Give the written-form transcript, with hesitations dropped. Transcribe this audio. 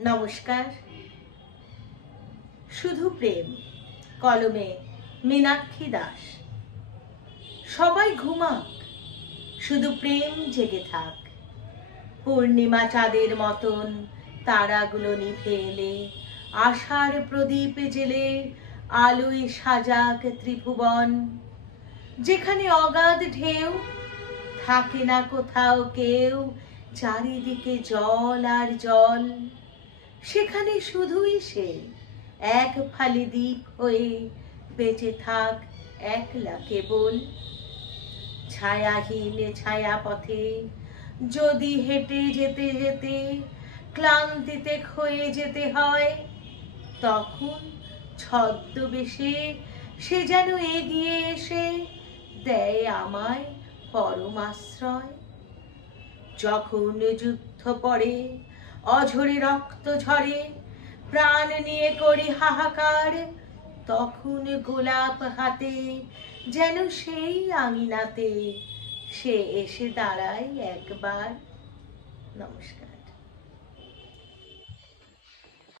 নমস্কার। শুধু প্রেম, কলমে মীনাক্ষী দাস। সবাই ঘুমাক, শুধু প্রেম জেগে থাক। পূর্ণিমা চাঁদের মতন তারাগুলো নিভে এলে, আশার প্রদীপ জেলে আলোয় সাজাক ত্রিভুবন। যেখানে অগাধ ঢেউ, থাকে না কোথাও কেউ, চারিদিকে জল আর জল, সেখানে শুধুই সে এক ফালি দ্বীপ হয়ে বেঁচে থাক একলা কেবল। ছায়াহীন ছায়াপথে যদি হেঁটে যেতে যেতে ক্লান্তিতে ক্ষয়ে যেতে হয়, তখন ছদ্মবেশে সে যেন এগিয়ে এসে দেয় আমায় পরম আশ্রয়। যখন যুদ্ধ পড়ে, অঝরে রক্ত ঝরে, প্রাণ নিয়ে করি হাহাকার, তখন গোলাপ হাতে যেন সেই আঙিনাতে সে এসে দাঁড়ায় একবার। নমস্কার।